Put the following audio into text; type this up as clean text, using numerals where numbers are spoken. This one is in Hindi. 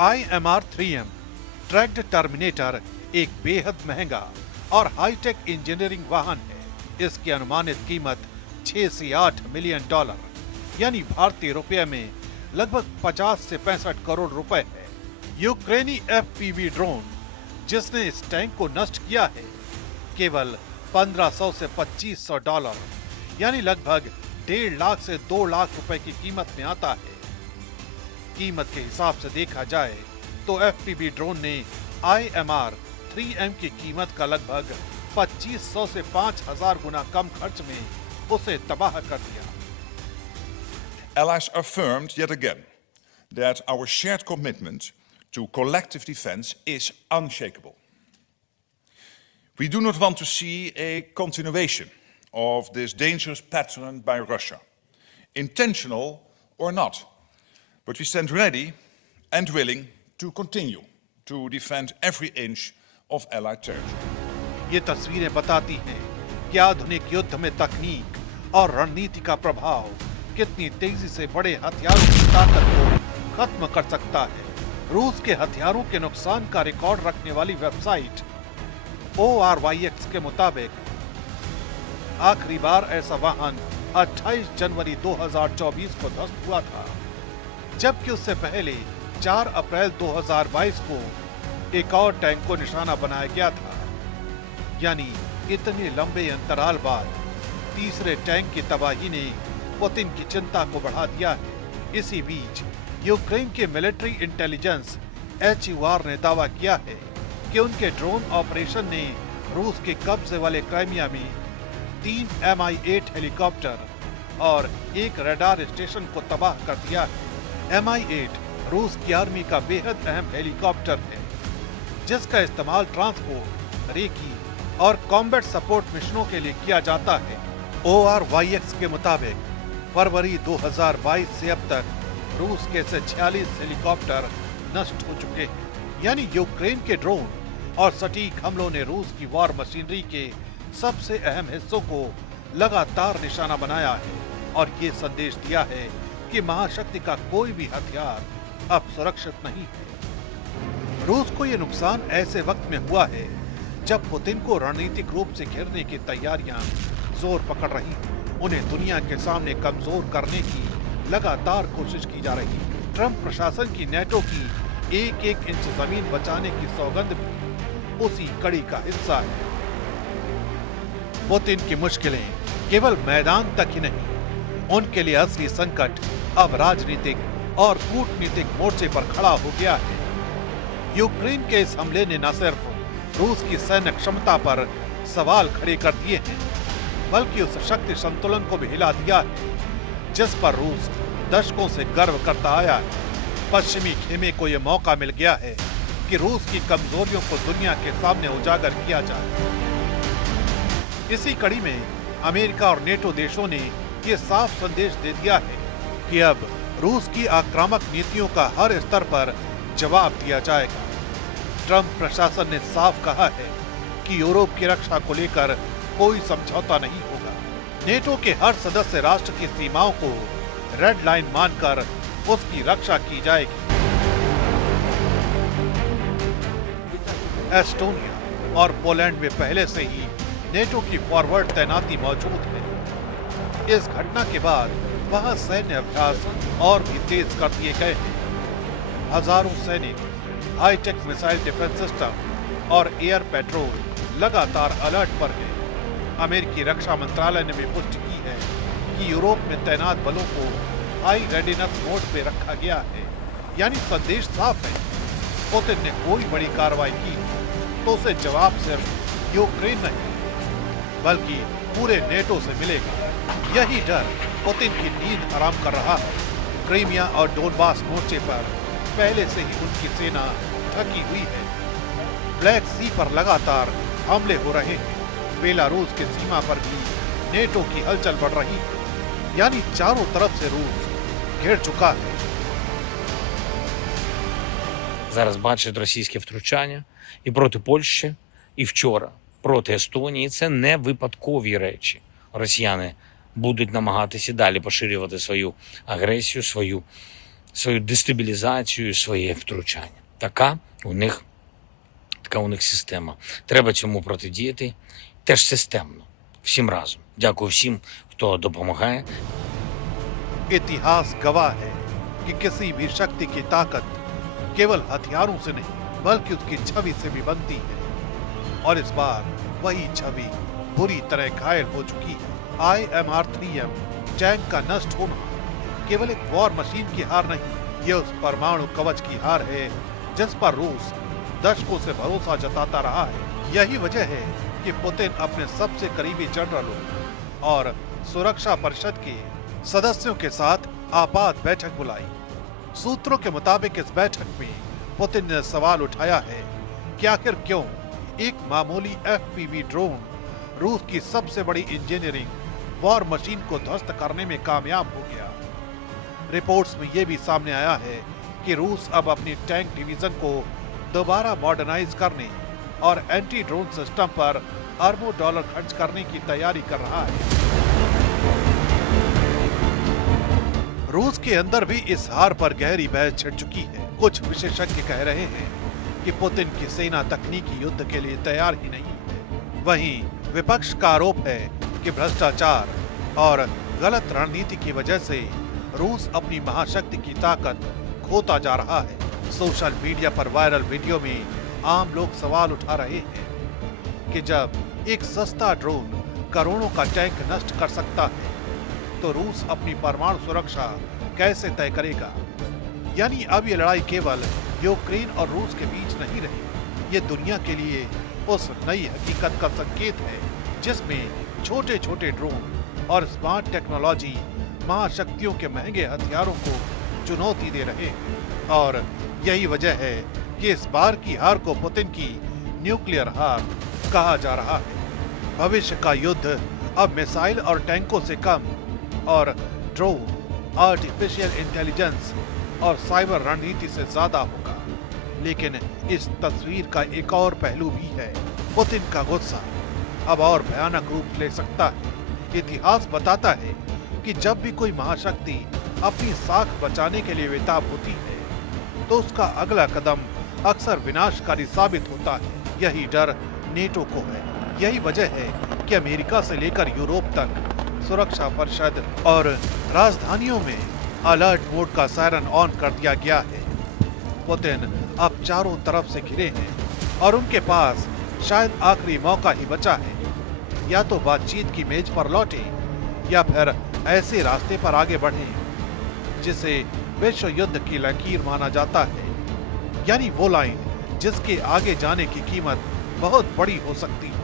IMR-3M ट्रैक्ड टर्मिनेटर एक बेहद महंगा और हाईटेक इंजीनियरिंग वाहन है। इसकी अनुमानित कीमत 6 से 8 मिलियन डॉलर यानी भारतीय रुपये में लगभग 50 से 65 करोड़ रुपए है। यूक्रेनी FPV ड्रोन जिसने इस टैंक को नष्ट किया है केवल 1500 से 2500 डॉलर यानी लगभग 1.5 लाख से 2 लाख रुपए की कीमत में आता है। कीमत के हिसाब से देखा जाए तो FPV ड्रोन ने IMR-3M की कीमत का लगभग 2500 से 5000 गुना कम खर्च में उसे तबाह कर दिया। Allies affirmed yet again that our shared commitment to collective defense is unshakable. We do not want to see a continuation of this dangerous pattern by Russia, intentional or not, but we stand ready and willing to continue to defend every inch of Allied territory. ये तस्वीरें बताती हैं कि आधुनिक युद्ध में तकनीक और रणनीति का प्रभाव कितनी तेजी से बड़े हथियारों की ताकत को खत्म कर सकता है। रूस के हथियारों के नुकसान का रिकॉर्ड रखने वाली वेबसाइट ORYX के मुताबिक आखिरी बार ऐसा वाहन 28 जनवरी 2024 को ध्वस्त हुआ था, जबकि उससे पहले 4 अप्रैल 2022 को एक और टैंक को निशाना बनाया गया था। यानी इतने लंबे अंतराल बाद तीसरे टैंक की तबाही ने पुतिन की चिंता को बढ़ा दिया है। इसी बीच यूक्रेन के मिलिट्री इंटेलिजेंस HUR ने दावा किया है कि उनके ड्रोन ऑपरेशन ने रूस के कब्जे वाले क्राइमिया में 3 Mi-8 हेलीकॉप्टर और एक रडार स्टेशन को तबाह कर दिया है। Mi-8 रूस की आर्मी का बेहद अहम हेलीकॉप्टर है, जिसका इस्तेमाल ट्रांसपोर्ट, रेकी और कॉम्बैट सपोर्ट मिशनों के लिए किया जाता है। ORYX के मुताबिक फरवरी 2022 से अब तक रूस के 46 हेलीकॉप्टर नष्ट हो चुके हैं। यानी यूक्रेन के ड्रोन और सटीक हमलों ने रूस की वॉर मशीनरी के सबसे अहम हिस्सों को लगातार निशाना बनाया है और ये संदेश दिया है कि महाशक्ति का कोई भी हथियार अब सुरक्षित नहीं है। रूस को ये नुकसान ऐसे वक्त में हुआ है जब पुतिन को रणनीतिक रूप से घेरने की तैयारियां जोर पकड़ रही हैं। उन्हें दुनिया के सामने कमजोर करने की लगातार कोशिश की जा रही है। ट्रंप प्रशासन की नेटो की एक एक इंच जमीन बचाने की सौगंध भी उसी कड़ी का हिस्सा है। पुतिन की मुश्किलें केवल मैदान तक ही नहीं, उनके लिए असली संकट अब राजनीतिक और कूटनीतिक मोर्चे पर खड़ा हो गया है। यूक्रेन के इस हमले ने न सिर्फ रूस की सैन्य क्षमता पर सवाल खड़े कर दिए हैं, बल्कि उस शक्ति संतुलन को भी हिला दिया है जिस पर रूस दशकों से गर्व करता आया है। पश्चिमी खेमे को यह मौका मिल गया है कि रूस की कमजोरियों को दुनिया के सामने उजागर किया जाए। इसी कड़ी में अमेरिका और नेटो देशों ने यह साफ संदेश दे दिया है कि अब रूस की आक्रामक नीतियों का हर स्तर पर जवाब दिया जाएगा। ट्रंप प्रशासन ने साफ कहा है कि यूरोप की रक्षा को लेकर कोई समझौता नहीं होगा। नेटो के हर सदस्य राष्ट्र की सीमाओं को रेड लाइन मानकर उसकी रक्षा की जाएगी। एस्टोनिया और पोलैंड में पहले से ही नेटो की फॉरवर्ड तैनाती मौजूद है। इस घटना के बाद वहां सैन्य अभ्यास और भी तेज कर दिए गए हैं। हजारों सैनिक, हाईटेक मिसाइल डिफेंस सिस्टम और एयर पेट्रोल लगातार अलर्ट पर है। अमेरिकी रक्षा मंत्रालय ने भी पुष्टि की है कि यूरोप में तैनात बलों को हाई रेडीनेस मोड पे रखा गया है। यानी संदेश साफ है, पुतिन ने कोई बड़ी कार्रवाई की तो उसे जवाब सिर्फ यूक्रेन नहीं बल्कि पूरे नेटो से मिलेगा। यही डर पुतिन की नींद हराम कर रहा है। क्रीमिया और डोनबास मोर्चे पर पहले से ही उनकी सेना थकी हुई है। ब्लैक सी पर लगातार हमले हो रहे हैं। बेलारूस की सीमा पर भी नेटो की हलचल बढ़ रही है। यानी चारों तरफ से रूस घेर चुका है। Зараз бачать російське втручання і проти Польщі, і вчора проти Естонії. Це не випадкові речі. Росіяни будуть намагатися далі поширювати свою агресію, свою свою дестабілізацію, своє втручання. Така у них система. Треба цьому протидіяти теж системно, всім разом. Дякую всім, хто допомагає. इतिहास गवाह है कि किसी भी शक्ति की ताकत केवल हथियारों से नहीं बल्कि उसकी छवि से भी बनती है और इस बार वही छवि बुरी तरह घायल हो चुकी है। IMR-3M टैंक का नष्ट होना केवल एक वॉर मशीन की हार नहीं, ये उस परमाणु कवच की हार है जिस पर रूस दशकों से भरोसा जताता रहा है। यही वजह है कि पुतिन अपने सबसे करीबी जनरलों और सुरक्षा परिषद के सदस्यों के साथ आपात बैठक बुलाई। सूत्रों के मुताबिक इस बैठक में पुतिन ने सवाल उठाया है कि आखिर क्यों एक मामूली FPV ड्रोन रूस की सबसे बड़ी इंजीनियरिंग वॉर मशीन को ध्वस्त करने में कामयाब हो गया। रिपोर्ट्स में यह भी सामने आया है कि रूस अब अपनी टैंक डिवीजन को दोबारा मॉडर्नाइज करने और एंटी ड्रोन सिस्टम पर अरबों डॉलर खर्च करने की तैयारी कर रहा है। रूस के अंदर भी इस हार पर गहरी बहस छिड़ चुकी है। कुछ विशेषज्ञ कह रहे हैं कि पुतिन की सेना तकनीकी युद्ध के लिए तैयार ही नहीं है। वहीं विपक्ष का आरोप है कि भ्रष्टाचार और गलत रणनीति की वजह से रूस अपनी महाशक्ति की ताकत खोता जा रहा है। सोशल मीडिया पर वायरल वीडियो में आम लोग सवाल उठा रहे हैं कि जब एक सस्ता ड्रोन करोड़ों का टैंक नष्ट कर सकता है तो रूस अपनी परमाणु सुरक्षा कैसे तय करेगा। यानी अब ये लड़ाई केवल यूक्रेन और रूस के बीच नहीं रही, ये दुनिया के लिए उस नई हकीकत का संकेत है जिसमें छोटे छोटे ड्रोन और स्मार्ट टेक्नोलॉजी महाशक्तियों के महंगे हथियारों को चुनौती दे रहे हैं। और यही वजह है कि इस बार की हार को पुतिन की न्यूक्लियर हार कहा जा रहा है। भविष्य का युद्ध अब मिसाइल और टैंकों से कम और ड्रोन, आर्टिफिशियल इंटेलिजेंस और साइबर रणनीति से ज्यादा होगा। लेकिन इस तस्वीर का एक और पहलू भी है। पुतिन का गुस्सा अब और भयानक रूप ले सकता है। इतिहास बताता है कि जब भी कोई महाशक्ति अपनी साख बचाने के लिए बेताब होती है तो उसका अगला कदम अक्सर विनाशकारी साबित होता है। यही डर नेटो को है। यही वजह है कि अमेरिका से लेकर यूरोप तक सुरक्षा परिषद और राजधानियों में अलर्ट मोड का सायरन ऑन कर दिया गया है। पुतिन अब चारों तरफ से घिरे हैं और उनके पास शायद आखिरी मौका ही बचा है। या तो बातचीत की मेज पर लौटे या फिर ऐसे रास्ते पर आगे बढ़े जिसे विश्व युद्ध की लकीर माना जाता है। यानी वो लाइन जिसके आगे जाने की कीमत बहुत बड़ी हो सकती है।